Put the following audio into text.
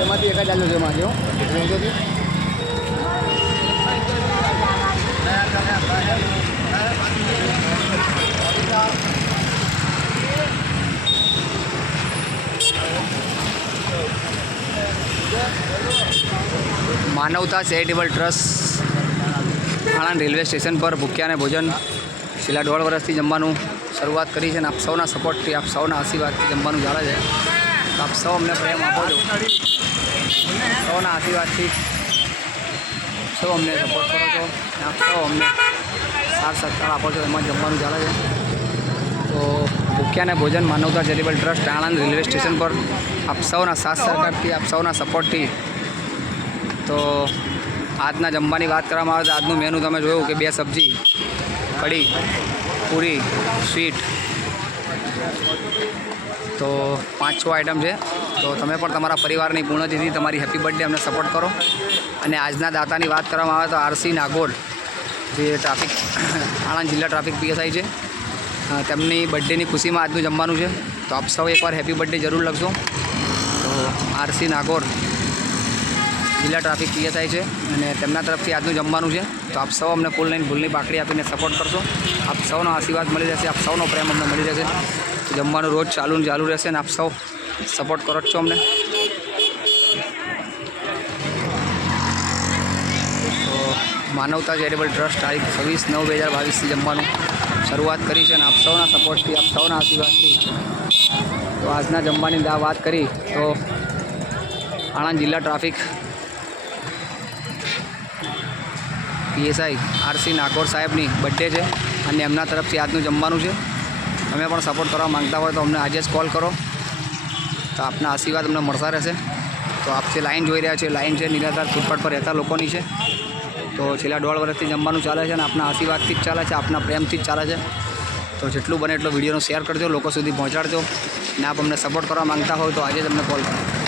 એમાંથી એક જ ચાલુ છે એમાંથી માનવતા charitable trust Anand railway station પર ભૂખ્યાને ભોજન છેલ્લા 1.5 વર્ષથી જમવાનું શરૂઆત કરી છે અને આપ સૌના સપોર્ટથી, આપ સૌના આશીર્વાદથી જમવાનું ચાલે છે. તો આપ સૌ અમને પ્રેમ આપો છો, સૌના આશીર્વાદથી સૌ અમને સપોર્ટ કરો છો, આપ સૌ અમને સાથ સહકાર આપો છો, એમાં જમવાનું ચાલે છે. તો ભૂખ્યાને ભોજન માનવતા charitable trust Anand railway station પર આપ સૌના સાથ સહકારથી, આપ સૌના સપોર્ટથી. તો આજના જમવાની વાત કરવામાં આવે તો આજનું મેનુ તમે જોયું કે 2 સબ્જી, કઢી, પૂરી, સ્વીટ, તો 5-6 આઈટમ છે. તો તમે પણ તમારા પરિવારની પૂર્ણતિથિ, તમારી હેપી બર્થડે અમને સપોર્ટ કરો. અને આજના દાતાની વાત કરવામાં આવે તો આરસી નાગોર, જે ટ્રાફિક આણંદ જિલ્લા ટ્રાફિક પીએસઆઈ છે, તેમની બર્થડેની ખુશીમાં આજનું જમવાનું છે. તો આપ સૌ એકવાર હેપી બર્થડે જરૂર લખશો. તો આરસી નાગોર જિલ્લા ટ્રાફિક પીએસઆઈ છે અને તેમના તરફથી આજનું જમવાનું છે. તો આપ સૌ અમને ફૂલ લઈને ફૂલની પાકડી આપીને સપોર્ટ કરશો. આપ સૌનો આશીર્વાદ મળી રહેશે, આપ સૌનો પ્રેમ અમને મળી રહેશે. તો જમવાનું રોજ ચાલુ રહેશે અને આપ સૌ સપોર્ટ કરો છો અમને. તો માનવતા ચેરિટેબલ ટ્રસ્ટ તારીખ 26/9/2022થી જમવાનું શરૂઆત કરી છે અને આપ સૌના સપોર્ટથી, આપ સૌના આશીર્વાદથી. તો આજના જમવાની વાત કરી તો આણંદ જિલ્લા ટ્રાફિક પીએસઆઈ આરસી નાગોર સાહેબની બર્થડે છે અને એમના તરફથી આજનું જમવાનું છે. તમે પણ સપોર્ટ કરવા માંગતા હોય તો અમને આજે જ કોલ કરો. તો આપના આશીર્વાદ અમને મળતા રહેશે. તો આપ જે લાઈન જોઈ રહ્યા છે, લાઈન છે નિરાધાર ફૂટપાથ પર રહેતા લોકોની છે. તો છેલ્લા 1.5 વર્ષથી જમવાનું ચાલે છે અને આપના આશીર્વાદથી જ ચાલે છે, આપના પ્રેમથી જ ચાલે છે. તો જેટલું બને એટલો વિડીયોનો શેર કરજો, લોકો સુધી પહોંચાડજો. અને આપ અમને સપોર્ટ કરવા માંગતા હોય તો આજે જ અમને કોલ કરો.